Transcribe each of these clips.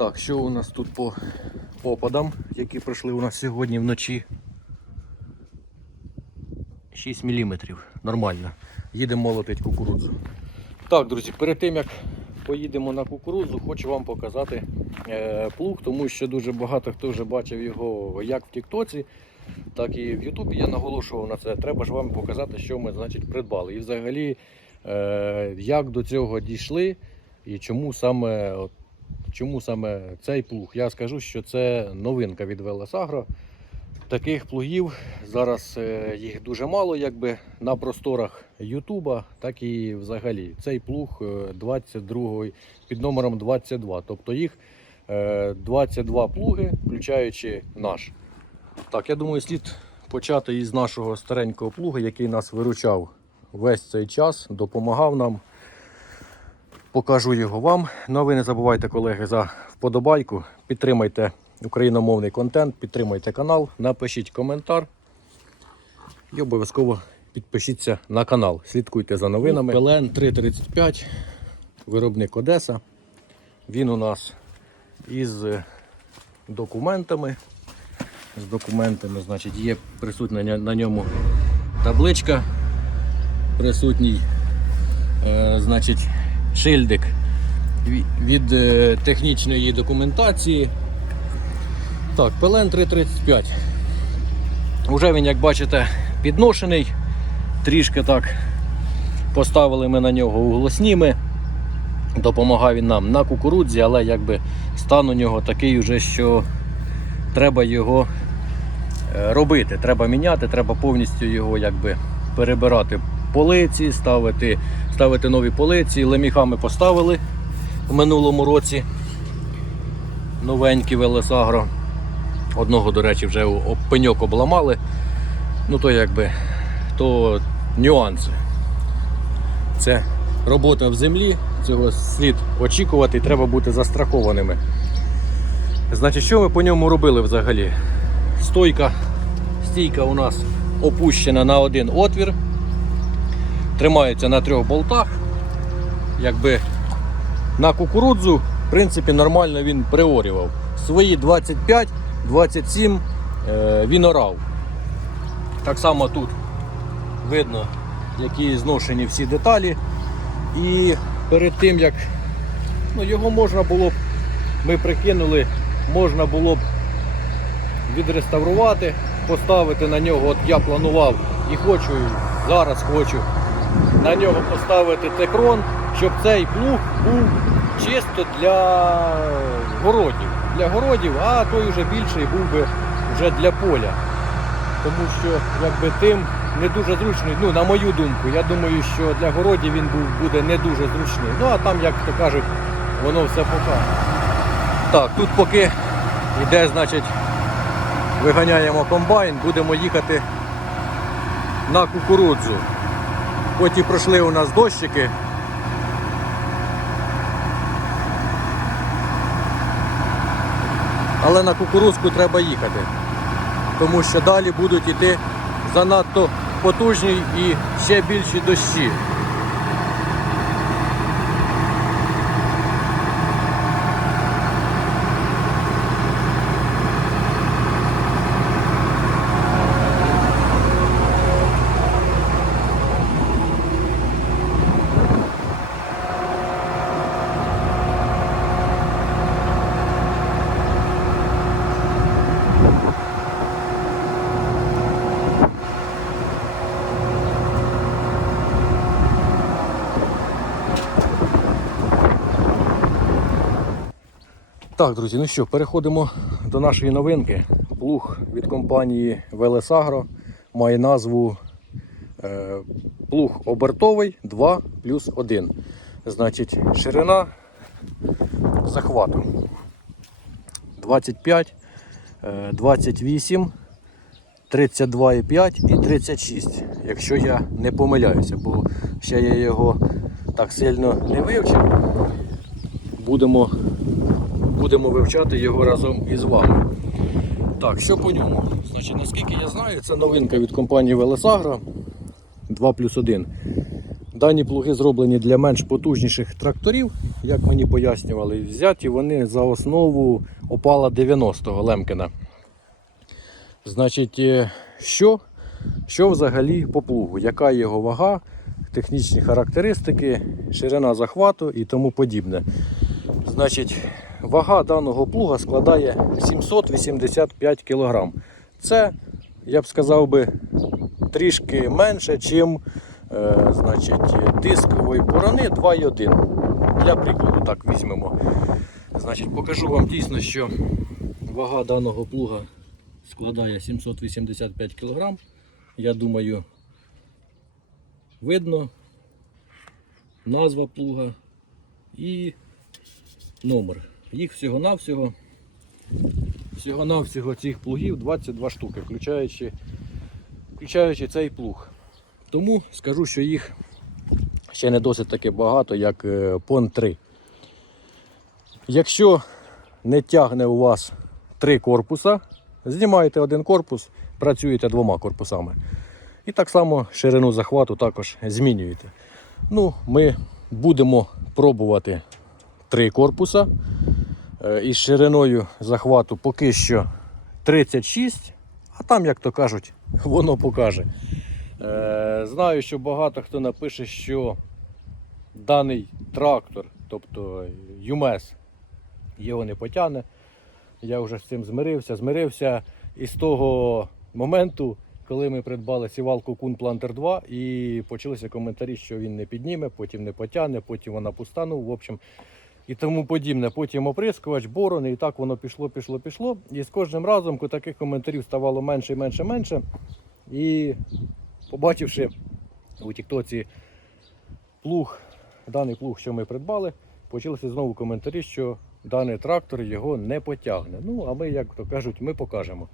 Так, що у нас тут по опадам, які пройшли у нас сьогодні вночі? 6 мм. Нормально. Їдемо молотить кукурудзу. Так, друзі, перед тим як поїдемо на кукурудзу, хочу вам показати е, плуг, тому що дуже багато хто вже бачив його як в Тіктоці, так і в Ютубі. Я наголошував на це. Треба ж вам показати, що ми значить, придбали. І взагалі, е, як до цього дійшли і чому саме, от, чому саме цей плуг. Я скажу, що це новинка від Велесагро. Таких плугів зараз е, їх дуже мало, якби на просторах Ютуба, так і взагалі. Цей плуг е, 22 під номером 22. Тобто їх е, 22 плуги, включаючи наш. Так, я думаю, слід почати із нашого старенького плуга, який нас виручав весь цей час, допомагав нам. Покажу його вам. Ну а ви не забувайте, колеги, за вподобайку. Підтримайте україномовний контент, підтримайте канал, напишіть коментар і обов'язково підпишіться на канал. Слідкуйте за новинами. ПЛН 335, виробник Одеса. Він у нас із е, документами. З документами, значить, є присутня на- на ньому табличка. Присутній, е, значить, шильдик від е, технічної документації. Так, ПЛН 335. Уже він, як бачите, підношений. Трішки так поставили ми на нього углосніми. Допомагав він нам на кукурудзі, але якби стан у нього такий уже, що треба його е, робити. Треба міняти, треба повністю його якби перебирати полиці, ставити, ставити нові полиці. Леміха ми поставили в минулому році. Новенькі Велесагро. Одного, до речі, вже пеньок обламали. Ну то якби то нюанси. Це робота в землі, цього слід очікувати і треба бути застрахованими. Значить, що ми по ньому робили взагалі? Стойка, стійка у нас опущена на один отвір, тримається на трьох болтах. Якби на кукурудзу, в принципі, нормально він приорював. Свої 25-27 е, він орав. Так само тут видно, які зношені всі деталі. І перед тим як ну, його можна було б, ми прикинули, можна було б відреставрувати, поставити на нього, от я планував і хочу, і зараз хочу на нього поставити текрон, щоб цей плуг був чисто для городів. Для городів, а той вже більший був би вже для поля. Тому що якби тим не дуже зручний, ну на мою думку, я думаю, що для городів він був, буде не дуже зручний. Ну а там, як то кажуть, воно все покаже. Так, тут поки йде, значить, виганяємо комбайн, будемо їхати на кукурудзу. Хоч і пройшли у нас дощики. Але на кукурузку треба їхати. Тому що далі будуть йти занадто потужні і ще більші дощі. Так, друзі, ну що, переходимо до нашої новинки. Плуг від компанії Велесагро має назву е, плуг обертовий 2 плюс 1. Значить, ширина захвату 25, е, 28, 32,5 і 36, якщо я не помиляюся, бо ще я його так сильно не вивчив. Будемо будемо вивчати його разом із вами. Так, що по ньому? Значить, наскільки я знаю, це новинка від компанії Велесагро 2 плюс 1. Дані плуги зроблені для менш потужніших тракторів, як мені пояснювали. Взяті вони за основу опала 90-го Лемкена. Значить, е, що, що взагалі по плугу? Яка його вага, технічні характеристики, ширина захвату і тому подібне. Значить, вага даного плуга складає 785 кг. Це, я б сказав би, трішки менше, чим е, значить, дискової борони 2,1. Для прикладу так візьмемо. Значить, покажу вам дійсно, що вага даного плуга складає 785 кг. Я думаю, видно назва плуга і номер. Їх всього-навсього, всього-навсього цих плугів 22 штуки, включаючи, включаючи цей плуг. Тому скажу, що їх ще не досить таки багато, як е, пон 3. Якщо не тягне у вас три корпуса, знімаєте один корпус, працюєте двома корпусами. І так само ширину захвату також змінюєте. Ну, ми будемо пробувати три корпуса. Е, Із шириною захвату поки що 36, а там, як то кажуть, воно покаже. Е, Знаю, що багато хто напише, що даний трактор, тобто ЮМЕС, його не потягне. Я вже з цим змирився. Змирився із того моменту, коли ми придбали сівалку Кун Плантер 2 і почалися коментарі, що він не підніме, потім не потягне, потім вона пуста, ну, в общем, і тому подібне. Потім оприскувач, борони, і так воно пішло, пішло, пішло. І з кожним разом таких коментарів ставало менше і менше, менше. І побачивши у Тіктоці плуг, даний плуг, що ми придбали, почалися знову коментарі, що даний трактор його не потягне. Ну, а ми, як то кажуть, ми покажемо.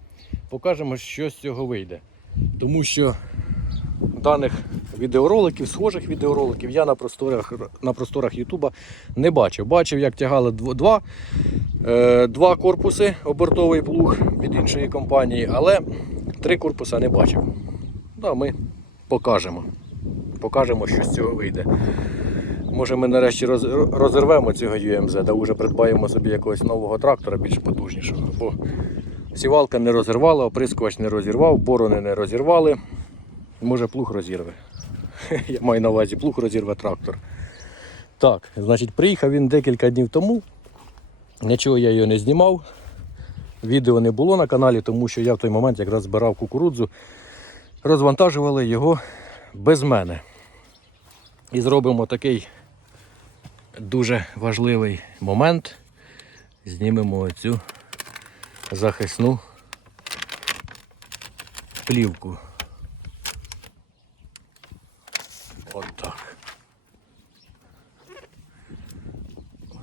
Покажемо, що з цього вийде. Тому що даних відеороликів, схожих відеороликів я на просторах, на просторах Ютуба не бачив. Бачив, як тягали два, е, два корпуси обертовий плуг від іншої компанії, але три корпуса не бачив. Ну, а ми покажемо. Покажемо, що з цього вийде. Може ми нарешті розірвемо цього UMZ, да вже придбаємо собі якогось нового трактора більш потужнішого. Бо сівалка не розірвала, оприскувач не розірвав, борони не розірвали. Може плуг розірве. Я маю на увазі, плуг розірве трактор. Так, значить, приїхав він декілька днів тому. Нічого я його не знімав. Відео не було на каналі, тому що я в той момент якраз збирав кукурудзу. Розвантажували його без мене. І зробимо такий дуже важливий момент. Знімемо цю захисну плівку. От так.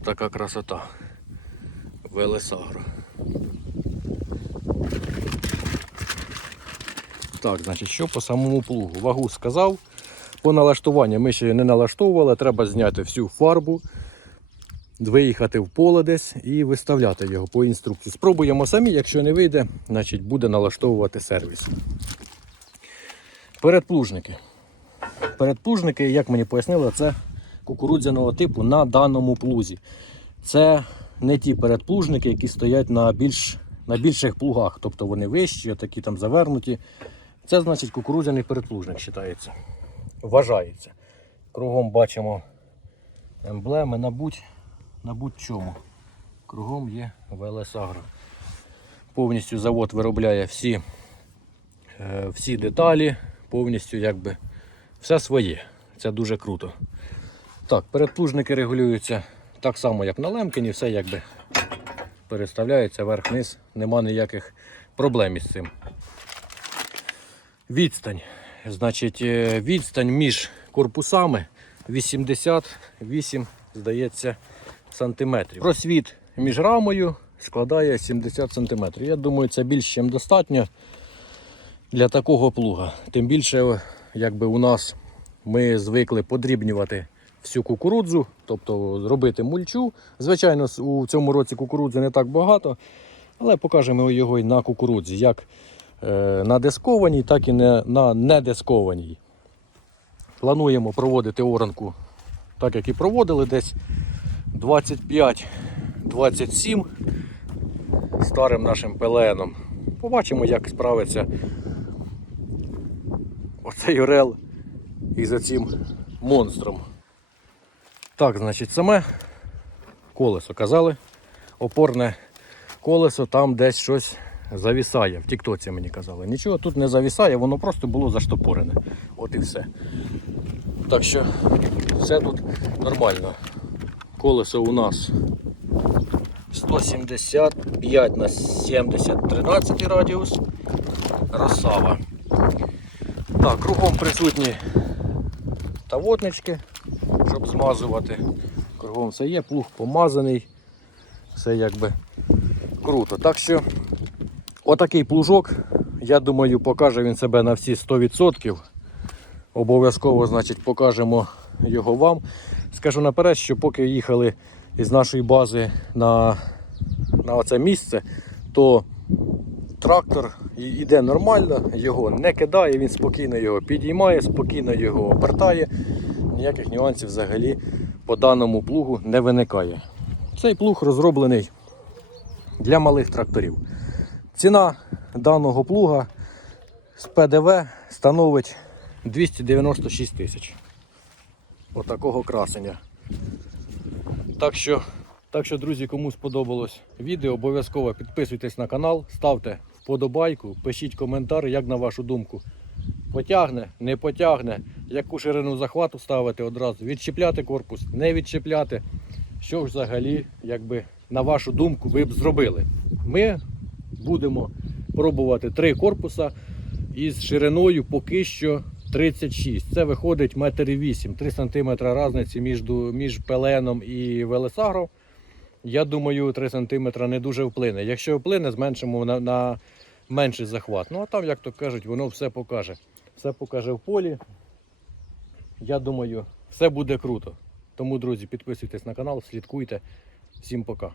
Така красота. Велесагро. Так, значить, що по самому плугу? Вагу сказав. По налаштуванню ми ще не налаштовували, треба зняти всю фарбу, виїхати в поле десь і виставляти його по інструкції. Спробуємо самі, якщо не вийде, значить буде налаштовувати сервіс. Передплужники. Передплужники, як мені пояснили, це кукурудзяного типу на даному плузі. Це не ті передплужники, які стоять на більш, на більших плугах, тобто вони вищі, такі там завернуті. Це значить кукурудзяний передплужник вважається. Вважається. Кругом бачимо емблеми на будь, на будь-чому. Кругом є ВЛС Агро. Повністю завод виробляє всі, е, всі деталі, повністю якби все своє. Це дуже круто. Так, передплужники регулюються так само, як на Лемкіні, все якби переставляється вверх-вниз, нема ніяких проблем із цим. Відстань. Значить, е, відстань між корпусами 88, здається, сантиметрів. Просвіт між рамою складає 70 сантиметрів. Я думаю, це більш ніж достатньо для такого плуга. Тим більше, якби у нас ми звикли подрібнювати всю кукурудзу, тобто зробити мульчу. Звичайно, у цьому році кукурудзи не так багато, але покажемо його і на кукурудзі, як е, на дискованій, так і на недискованій. плануємо проводити оранку, так як і проводили десь 25-27 старим нашим пеленом. Побачимо, як справиться оцей орел із оцим монстром. Так, значить, саме колесо казали. Опорне колесо там десь щось завісає. В Тіктоці мені казали. Нічого тут не завісає, воно просто було заштопорене. От і все. Так що все тут нормально. Колесо у нас 175 на 70 13 радіус. Росава. Так, кругом присутні тавотнички, щоб змазувати. Кругом все є, плуг помазаний. Все якби круто. Так що отакий плужок, я думаю, покаже він себе на всі 100%. Обов'язково, значить, покажемо його вам. Скажу наперед, що поки їхали із нашої бази на, на оце місце, то трактор іде нормально, його не кидає, він спокійно його підіймає, спокійно його обертає. Ніяких нюансів взагалі по даному плугу не виникає. Цей плуг розроблений для малих тракторів. Ціна даного плуга з ПДВ становить 296 тисяч. Отакого красення. Так що, так що, друзі, кому сподобалось відео, обов'язково підписуйтесь на канал, ставте вподобайку, пишіть коментар, як на вашу думку. Потягне, не потягне, яку ширину захвату ставити одразу, відчіпляти корпус, не відчіпляти. Що ж взагалі, якби, на вашу думку, ви б зробили? Ми будемо пробувати три корпуса із шириною поки що 36. Це виходить метр і 8, 3 см різниці між, між пеленом і велесагро. Я думаю, 3 см не дуже вплине. Якщо вплине, зменшимо на, на менший захват. Ну а там, як то кажуть, воно все покаже. Все покаже в полі. Я думаю, все буде круто. Тому, друзі, підписуйтесь на канал, слідкуйте. Всім пока.